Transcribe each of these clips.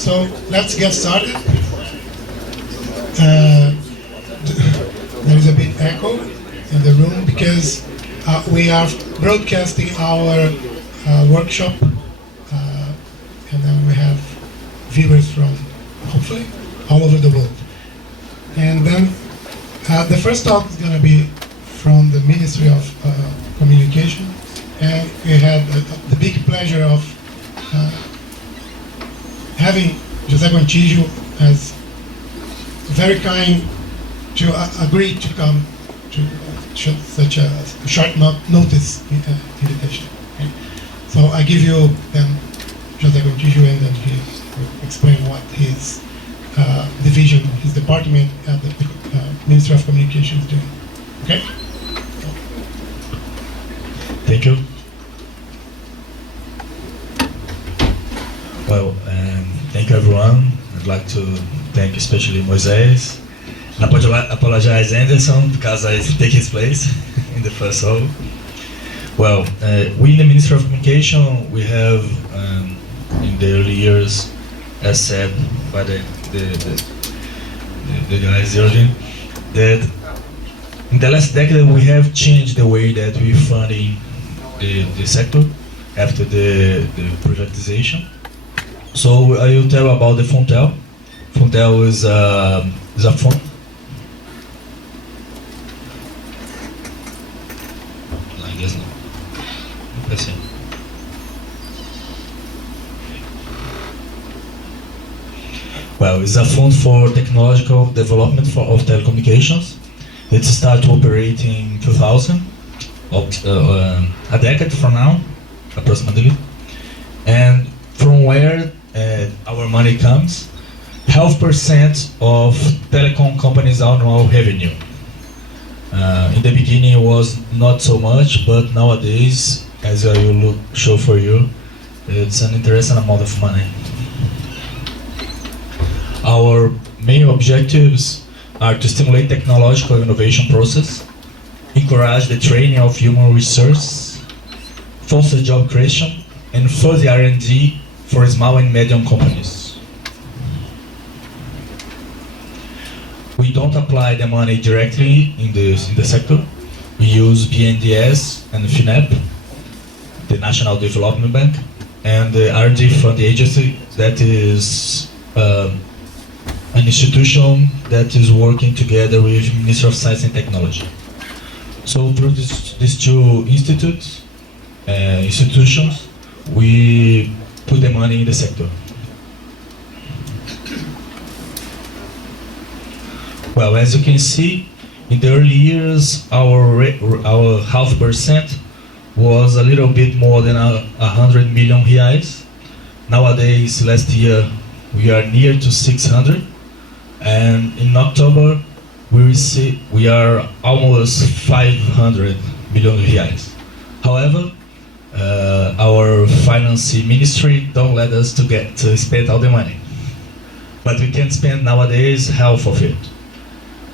So let's get started. There is a bit echo in the room because we are broadcasting our workshop, and then we have viewers from, hopefully, all over the world. And then the first talk is going to be from the Ministry of Communication, and we had the big pleasure of having José Gontijo as very kind to agree to come to such a short notice invitation. Okay? So I give you then José Gontijo, and then he will explain what his division, his department at the Ministry of Communications is doing. Okay? Thank you. Well, thank you everyone. I'd like to thank especially Moisés. And apologize Anderson because I take his place in the first hall. Well, we in the Ministry of Communication, we have in the early years, as said by the guys earlier, that in the last decade we have changed the way that we funding the sector after the privatization. So I will tell about the Funttel. Funttel is a fund. I guess not. Let's see. Well, it's a fund for technological development of telecommunications. It started to operate in 2000, a decade from now, approximately. And from where our money comes, 12% of telecom companies' annual revenue. In the beginning it was not so much, but nowadays, as I will show for you, it's an interesting amount of money. Our main objectives are to stimulate technological innovation process, encourage the training of human resources, foster job creation, and further R&D for small and medium companies. We don't apply the money directly in the sector. We use BNDES and FINEP, the National Development Bank, and the R&D Fund Agency, that is an institution that is working together with Ministry of Science and Technology. So through these two institutions, we put the money in the sector. Well, as you can see, in the early years, our 0.5% was a little bit more than 100 million reais. Nowadays, last year, we are near to 600, and in October, we are almost 500 million reais. However, our finance ministry don't let us to spend all the money, but we can spend nowadays half of it.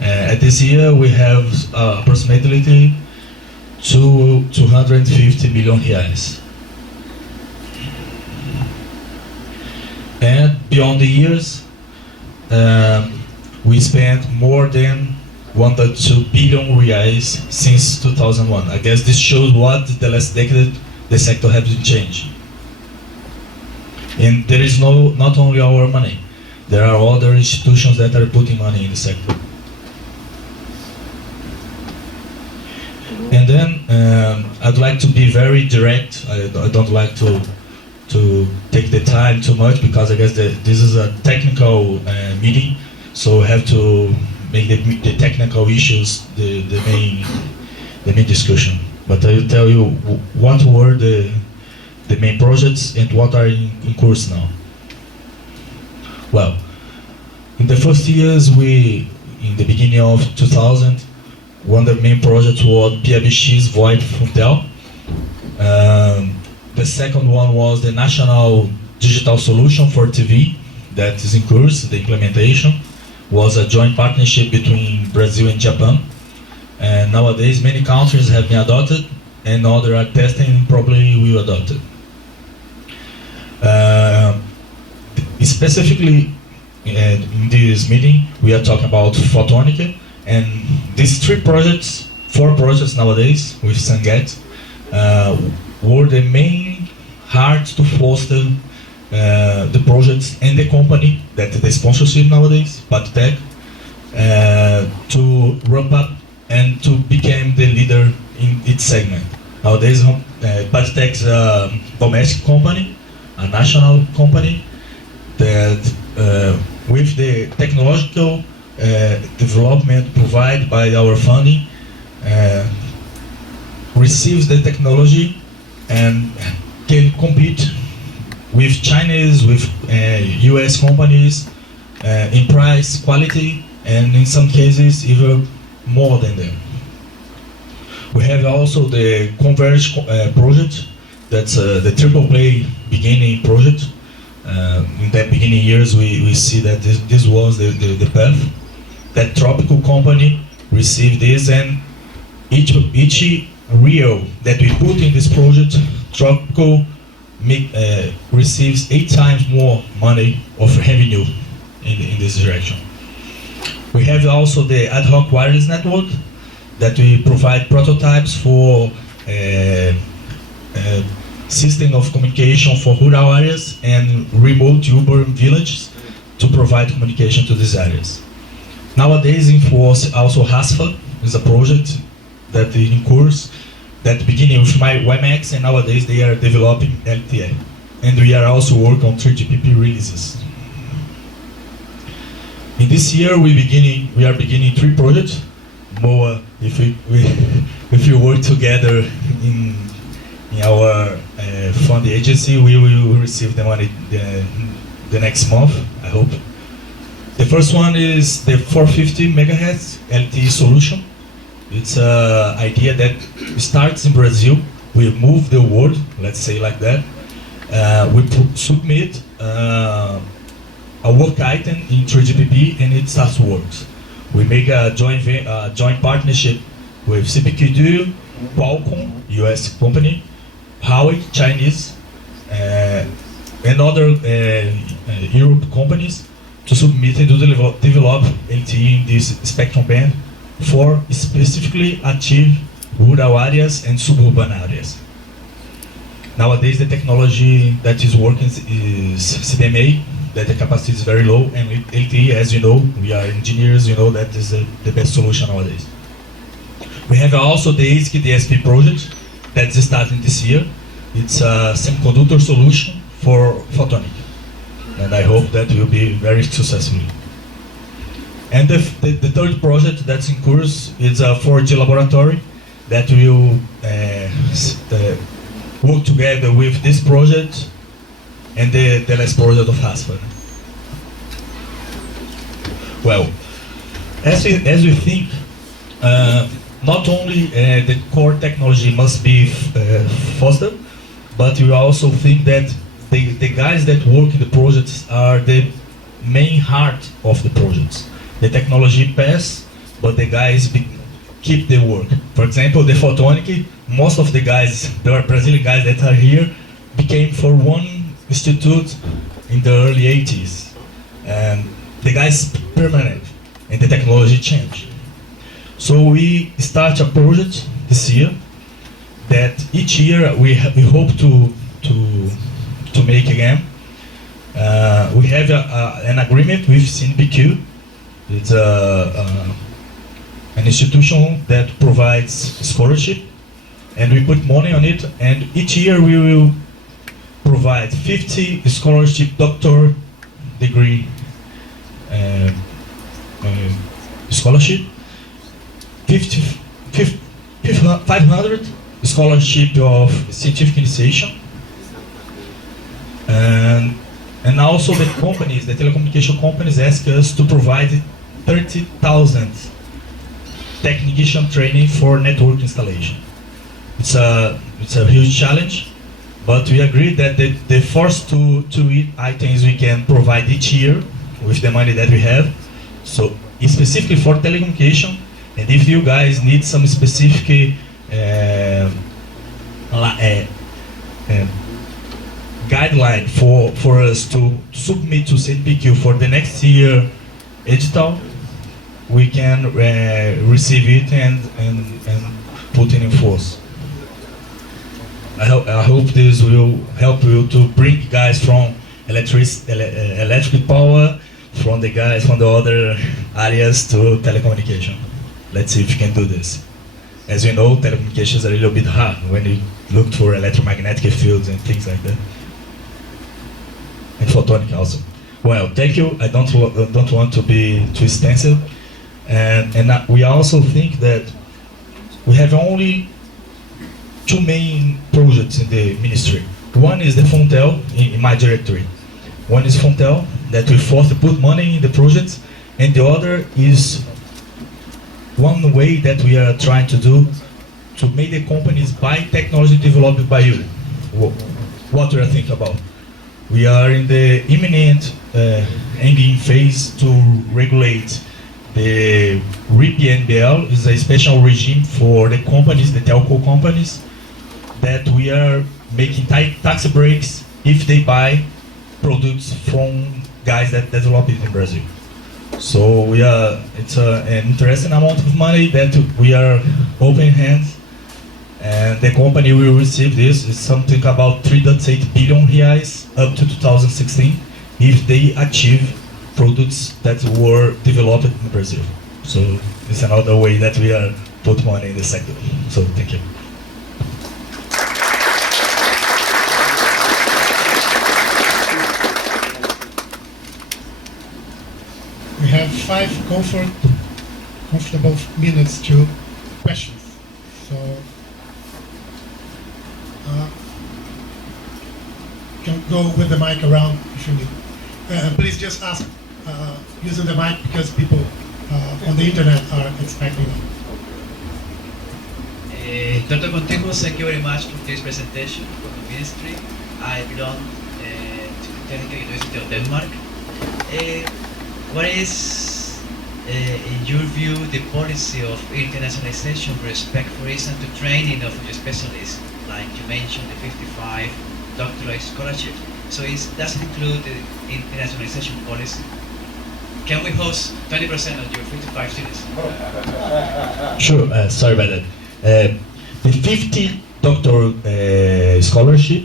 At this year we have approximately 250 million reais. And beyond the years, we spent more than 1.2 billion reais since 2001. I guess this shows what the last decade the sector has been changing. And there is not only our money, there are other institutions that are putting money in the sector. And then I'd like to be very direct. I don't like to take the time too much because I guess this is a technical meeting, so I have to make the technical issues the main discussion. But I will tell you what were the main projects and what are in course now. Well, in the first years, in the beginning of 2000, one of the main projects was PABX VoIP Funttel. The second one was the National Digital Solution for TV, that is in course. The implementation was a joint partnership between Brazil and Japan. And nowadays, many countries have been adopted, and others are testing and probably will adopt it. Specifically, in this meeting, we are talking about photonic, and these four projects nowadays with Sanget, were the main heart to foster the projects and the company that the sponsorship nowadays, Patech, to ramp up and to become the leader in its segment. Nowadays, Patech is a domestic company, a national company that with the technological development provided by our funding receives the technology and can compete with Chinese, with US companies in price, quality, and in some cases even more than them. We have also the Converge project, that's the AAA beginning project. In the beginning years, we see that this was the path. That tropical company received this, and each real that we put in this project, tropical receives 8 times more money of revenue in this direction. We have also the ad hoc wireless network that we provide prototypes for system of communication for rural areas and remote urban villages to provide communication to these areas. Nowadays, also HASFA is a project that is in course that beginning with my WMX, and nowadays they are developing LTE. And we are also working on 3GPP releases. In this year, we are beginning 3 projects. More if we work together in our fund agency, we will receive the money the next month, I hope. The first one is the 450 megahertz LTE solution. It's an idea that starts in Brazil. We move the world, let's say like that. We submit a work item in 3GPP and it starts works. We make a joint partnership with CPQ2, Qualcomm, US company, Huawei, Chinese, and other Europe companies to submit and to develop LTE in this spectrum band for specifically achieve rural areas and suburban areas. Nowadays, the technology that is working is CDMA, that the capacity is very low, and with LTE, as you know, we are engineers, you know that is the best solution nowadays. We have also the ASIC DSP project that's starting this year. It's a semiconductor solution for photonic, and I hope that will be very successful. And the third project that's in course is a 4G laboratory that will work together with this project and the last project of HASFA. Well, as we think, not only the core technology must be fostered, but we also think that the guys that work in the projects are the main heart of the projects. The technology pass, but the guys keep the work. For example, the photonic, most of the guys, there are Brazilian guys that are here, became for one institute in the early 80s. And the guys permanent, and the technology changed. So we start a project this year that each year we hope to make again. We have an agreement with CNPq. It's an institution that provides scholarship, and we put money on it, and each year we will provide 50 scholarship doctor degree scholarship, 500 scholarship of scientific initiation, and also the companies, the telecommunication companies, ask us to provide 30,000 technician training for network installation. It's a huge challenge, but we agree that the first two items we can provide each year with the money that we have. So specifically for telecommunication, and if you guys need some specific guideline for us to submit to CNPq for the next year edital, we can receive it and put it in force. I hope this will help you to bring guys from electric power, from the guys from the other areas to telecommunication. Let's see if you can do this. As you know, telecommunications are a little bit hard when you look for electromagnetic fields and things like that. And photonic also. Well, thank you. I don't want to be too extensive. And we also think that we have only two main projects in the ministry. One is the Funttel in my directory. One is Funttel, that we force to put money in the projects, and the other is one way that we are trying to do to make the companies buy technology developed by you. What we are thinking about? We are in the imminent ending phase to regulate the RIP-NBL, is a special regime for the companies, the telco companies, that we are making tax breaks if they buy products from guys that develop it in Brazil. So it's an interesting amount of money that we are open hands, and the company will receive this. It's something about 3.8 billion reais up to 2016 if they achieve products that were developed in Brazil. So it's another way that we are put money in the sector. So thank you. We have 5 comfortable minutes to questions. So, you can go with the mic around if you need. Please just ask using the mic because people on the internet are expecting it. Dr. Contigo, thank you very much for this presentation from the ministry. I belong to the Technical University of Denmark. What is, in your view, the policy of internationalization with respect, for instance, to training of your specialists, like you mentioned, the 55 doctorate scholarships? So does it include the internationalization policy? Can we host 20% of your 55 students? Sure, sorry about that. The 50 doctoral scholarship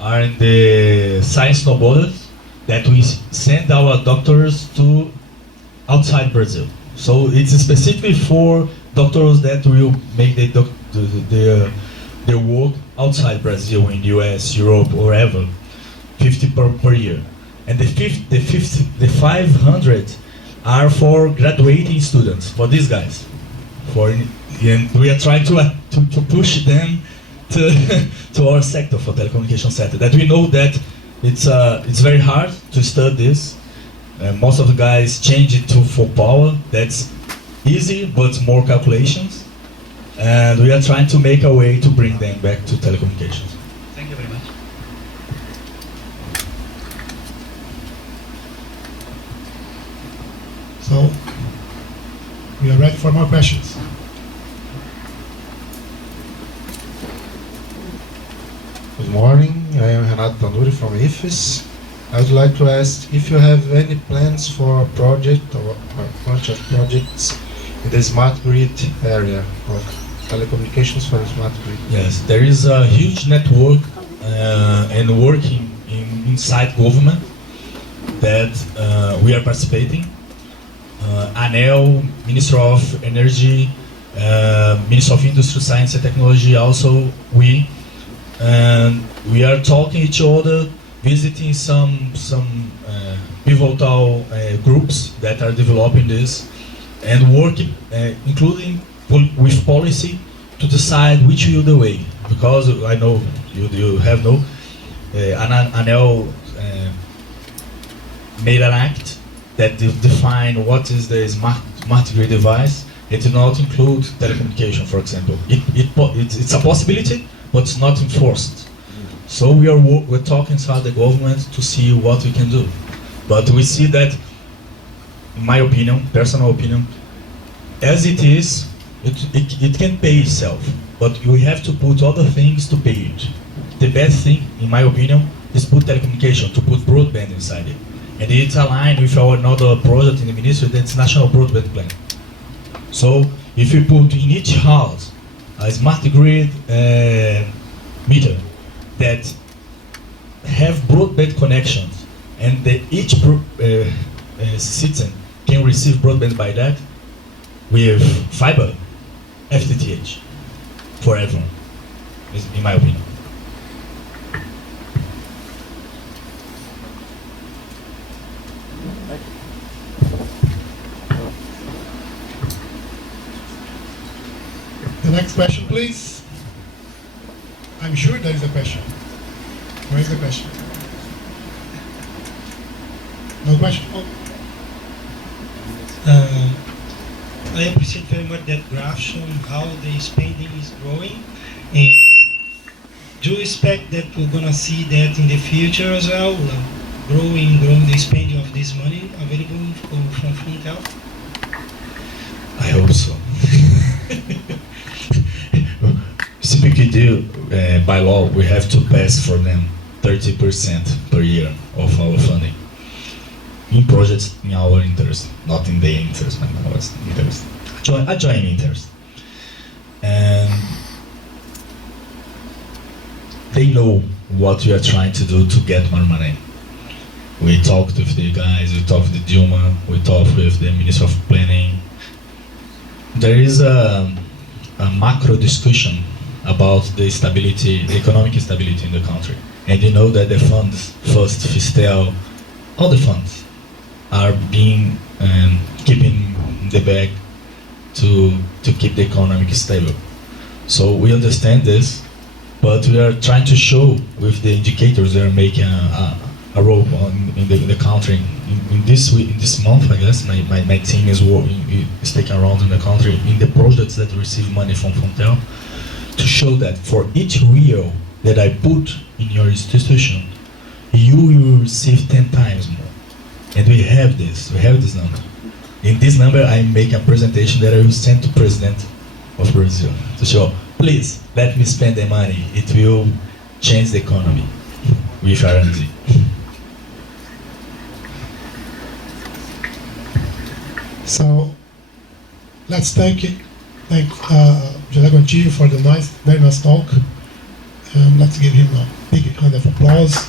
are in the Science No Borders that we send our doctors to outside Brazil. So it's specifically for doctors that will make their work outside Brazil, in US, Europe, or wherever, 50 per year. And the 500 are for graduating students, for these guys. And we are trying to push them to our sector, for telecommunication sector. That we know that it's very hard to study this. Most of the guys change it for power. That's easy, but more calculations. And we are trying to make a way to bring them back to telecommunications. Thank you very much. So, we are ready for more questions. Good morning, I am Renato Tanuri from IFES. I would like to ask if you have any plans for a project or a bunch of projects in the smart grid area, or telecommunications for smart grid. Yes, there is a huge network and working inside government that we are participating. ANEL, Ministry of Energy, Ministry of Industry, Science and Technology, also and we are talking each other, visiting some pivotal groups that are developing this, and working, including with policy, to decide which will the way. Because I know you have no, ANEL made an act that define what is the smart grid device. It did not include telecommunication, for example. It's a possibility, but it's not enforced. So we're talking inside the government to see what we can do. But we see that, in my opinion, personal opinion, as it is, it can pay itself. But we have to put other things to pay it. The best thing, in my opinion, is put telecommunication, to put broadband inside it. And it's aligned with our another project in the ministry, that's National Broadband Plan. So if we put in each house a smart grid meter that have broadband connections, and that each citizen can receive broadband by that with fiber, FTTH, for everyone, is in my opinion. The next question, please. I'm sure there is a question. Where is the question? No question? Oh. I appreciate very much that graph showing how the spending is growing. And do you expect that we're gonna see that in the future as well, growing the spending of this money available from Funttel? I hope so. CPQD, by law, we have to pass for them 30% per year of our funding in projects in our interest, not in their interest, but in our interest, a joint interest. And they know what we are trying to do to get more money. We talked with the guys, we talked with the Dilma, we talked with the Minister of Planning. There is a macro discussion about the stability, the economic stability in the country. And you know that the funds, first Funttel, all the funds are being keeping the bag to keep the economy stable. So we understand this, but we are trying to show with the indicators that are making a role in the country. In this month, I guess, my team is taking around in the country in the projects that receive money from Funttel, to show that for each real that I put in your institution, you will receive 10 times more. And we have this number. In this number, I make a presentation that I will send to President of Brazil to show, please, let me spend the money. It will change the economy with R&D. So let's thank José Gontijo for the very nice talk, and let's give him a big round of applause.